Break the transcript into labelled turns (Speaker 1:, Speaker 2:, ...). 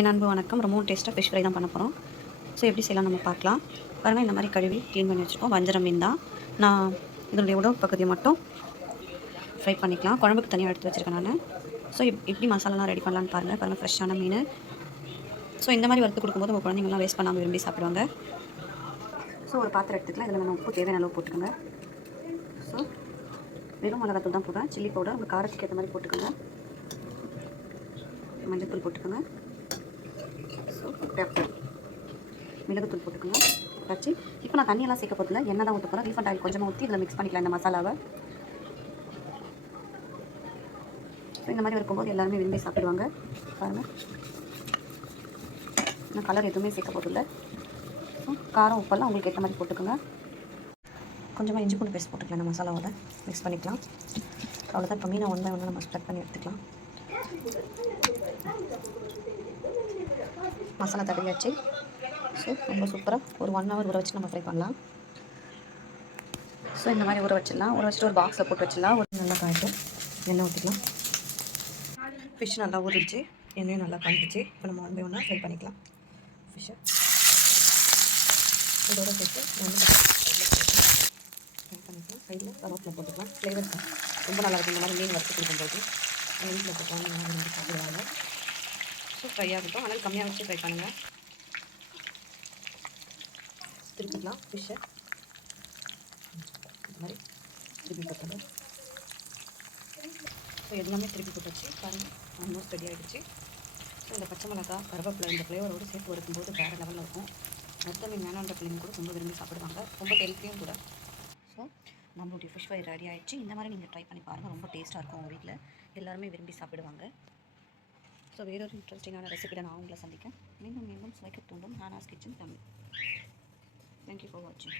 Speaker 1: என் அன்பு வணக்கம் ரொம்ப டேஸ்ட்டாக ஃபிஷ் ஃப்ரை தான் பண்ண போகிறோம் ஸோ எப்படி செய்யலாம் நம்ம பார்க்கலாம். பாருங்கள் இந்த மாதிரி கழுவி க்ளீன் பண்ணி வச்சுருக்கோம். வஞ்சரம் மீன் தான். நான் இதனுடைய உடம்பு பகுதியை மட்டும் ஃப்ரை பண்ணிக்கலாம். குழம்புக்கு தனியாக எடுத்து வச்சுருக்கேன் நான். ஸோ இப் எப்படி மசாலாலாம் ரெடி பண்ணலான்னு பாருங்கள் பாருங்கள் ஃப்ரெஷ்ஷான மீன். ஸோ இந்த மாதிரி வறுத்து கொடுக்கும்போது உங்கள் குழந்தைங்களாம் வேஸ்ட் பண்ணாமல் விரும்பி சாப்பிடுவாங்க. ஸோ ஒரு பாத்திரம் எடுத்துக்கலாம். இதில் நம்ம உப்பு தேவையான அளவு போட்டுக்கோங்க. ஸோ வெறும் மிளகாத்தூள் தான் போடுறேன். சில்லி பவுடர் உங்கள் காரத்துக்கு ஏற்ற மாதிரி போட்டுக்கோங்க. மஞ்சள்தூள் போட்டுக்கோங்க. பெப்பர் மிளகுத்தூள் போட்டுக்கணும் வச்சு இப்போ நான் தண்ணியெல்லாம் சேர்க்க போதில்ல எண்ணெய் தான் ஊற்ற போகிறேன் ரீஃபண்ட் ஆயில் கொஞ்சமாக ஊற்றி இதில் மிக்ஸ் பண்ணிக்கலாம் இந்த மசாலாவை. ஸோ இந்த மாதிரி இருக்கும்போது எல்லாருமே விரும்பி சாப்பிடுவாங்க. பாருங்கள் நான் கலர் எதுவுமே சேர்க்க போதில்லை ஸோ காரம் உப்பெல்லாம் உங்களுக்கு ஏற்ற மாதிரி போட்டுக்கோங்க. கொஞ்சமாக இஞ்சி பூண்டு பேஸ்ட் போட்டுக்கலாம் இந்த மசாலாவோட. மிக்ஸ் பண்ணிக்கலாம். அவ்வளோதான் இப்போ மீனை ஒன் பை ஒன்று நம்ம ஸ்ப்ரெட் பண்ணி எடுத்துக்கலாம். மசாலா தடவியாச்சு ஸோ ரொம்ப சூப்பராக ஒரு ஒன் ஹவர் ஊற வச்சு நம்ம ஃப்ரை பண்ணலாம். ஸோ இந்த மாதிரி ஊற வச்சிடலாம். ஊற வச்சுட்டு ஒரு பாக்ஸில் போட்டு வச்சிடலாம். ஒரு நல்லா காய்ட்டு எண்ணெய் ஊற்றிக்கலாம் ஃபிஷ் நல்லா ஊறிடுச்சு. எண்ணெயும் நல்லா காய்ச்சிச்சு இப்போ நம்ம ஒன் பை ஒன்றா ஃப்ரை பண்ணிக்கலாம். ஃபிஷ்ஷை இதோட சேர்த்து வந்து ஃப்ரை பண்ணிக்கலாம். சைடில் கருவேப்பிலை போட்டுக்கலாம். ஃப்ளேவர் ரொம்ப நல்லா இருக்கும். இந்த மாதிரி மீன் வறுத்து கொடுக்கும்போது. வீட்டில் போட்டு நல்லா ஸோ ஃப்ரை ஆகட்டும் ஆனால் கம்மியாக வச்சு ஃப்ரை பண்ணுங்கள் திருப்பிக்கலாம் ஃபிஷ்ஷை இந்த மாதிரி திருப்பி போட்டுங்க ஸோ எல்லாமே திருப்பி போட்டுச்சு. பாருங்கள் ஆல்மோஸ்ட் ரெடி ஆகிடுச்சு ஸோ இந்த பச்சை மிளகா கருவேப்பிலை இந்த ஃப்ளேவரோடு சேர்த்து வரும்போது வேறு லெவலில் இருக்கும். மொத்த மீன் வேணான்ற பிள்ளைங்க கூட ரொம்ப விரும்பி சாப்பிடுவாங்க. ரொம்ப ஹெல்த்தியும் கூட. ஸோ நம்மளுடைய ஃபிஷ் ஃப்ரை ரெடி ஆகிடுச்சு இந்த மாதிரி நீங்கள் ட்ரை பண்ணி பாருங்கள் ரொம்ப டேஸ்ட்டாக இருக்கும் உங்கள் வீட்டில் எல்லாருமே விரும்பி சாப்பிடுவாங்க. ஸோ வேறொரு இன்ட்ரெஸ்டிங்கான ரெசிபியில் நான் உங்களை சந்திக்கேன் மீண்டும் மீண்டும் சுவைக்க தூண்டும் Hana's kitchen Tamil. Thank you for வாட்சிங்